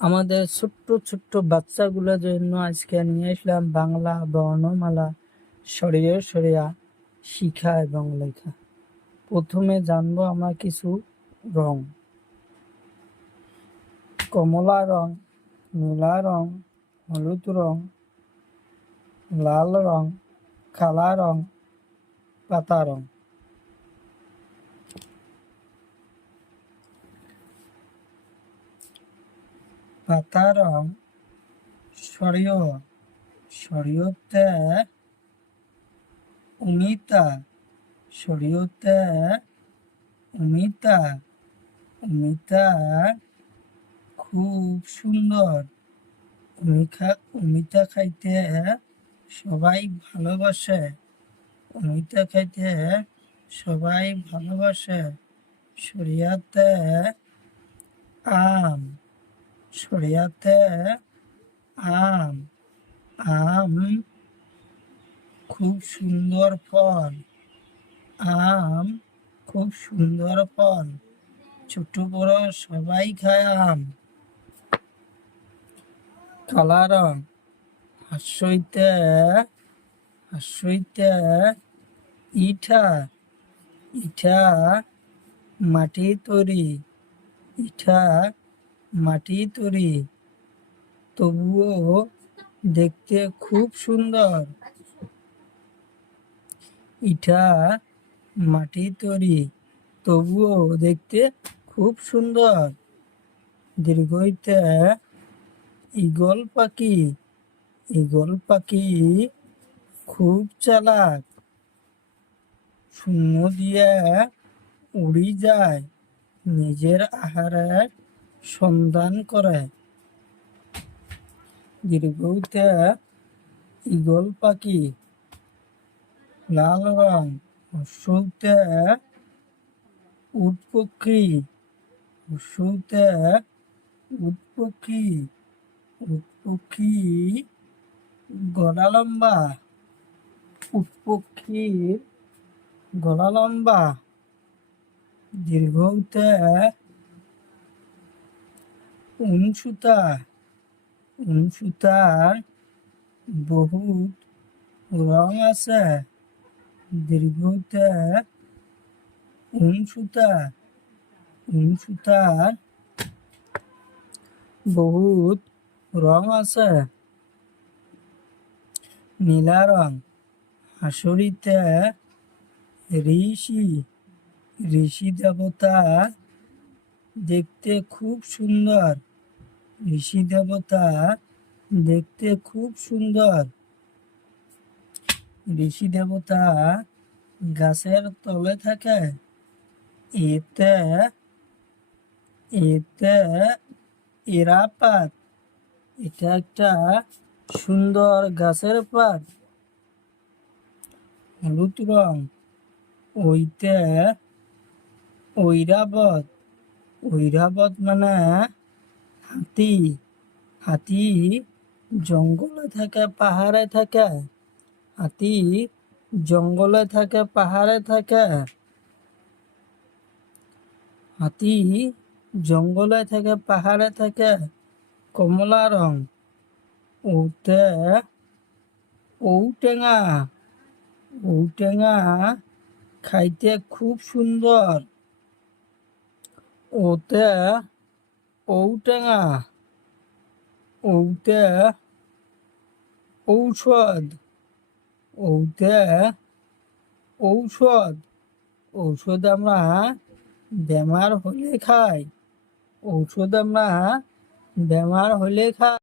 আমাদের ছোট্ট ছোট্ট বাচ্চাগুলোর জন্য আজকে নিয়ে আসলাম বাংলা বর্ণমালা সরিয়ে সরিয়া শিখা এবং লেখা। প্রথমে জানবো আমরা কিছু রং। কমলা রং, নীলা রং, হলুদ রং, লাল রং, কালা রং, পাতা রং। পাতা রং সরিয়, সরিয়তে অমিতা, সরিয়তে অমিতা, অমিতা খুব সুন্দর। অমিতা খাইতে সবাই ভালোবাসে, অমিতা খাইতে সবাই ভালোবাসে। সরিয়াতে আম, সরিয়াতে আম, আম খুব সুন্দর ফল, আম খুব সুন্দর ফল, ছোট বড় সবাই খায় আম। কালা রং হাসইতে, হাসইতে ইটা, ইটা মাটি তৈরি, ইটা মাটি তৈরি, তবুও দেখতে খুব সুন্দর। ইটা মাটি তৈরি, তবুও দেখতে খুব সুন্দর। দীর্ঘইতে ঈগল পাখি, ঈগল পাখি খুব চালাক, শূন্য দিয়ে উড়ি যায়, নিজের আহারের সন্ধান করে। দীর্ঘইতে ঈগল পাখি। লাল রং হর্ষইতে উট পক্ষী, হর্ষইতে উট পক্ষী, উট পক্ষী গলা লম্বা, উট পক্ষীর গলা লম্বা। দীর্ঘইতে উনসুতা, উনসুতার বহুত রং আছে। দীর্ঘইতে উনসুতা, উনসুতার বহুত রং আছে। নীলা রং হাসুরিতে ঋষি, ঋষি দেবতা দেখতে খুব সুন্দর, ঋষি দেবতা দেখতে খুব সুন্দর। ঋষি দেবতা গাছের তলে থাকে। এতে এতে এরা পাত, এটা একটা সুন্দর গাছের পাত। হলুদ রং ওইতে ঐরাবত, ঐরাবত মানে হাতি, হাতি জঙ্গলে থাকে পাহাড়ে থাকে, হাতি জঙ্গলে থাকে পাহাড়ে থাকে, হাতি জঙ্গলে থাকে পাহাড়ে থাকে। কমলা রং ওতে ঔটেঙা, ঔটেঙা খাইতে খুব সুন্দর। ওতে ঔটেঙা, ওতে ঔষধ, ওতে ঔষধ, ঔষধ আমরা বেমার হলে খাই, ঔষধ আমরা বেমার হলে খাই।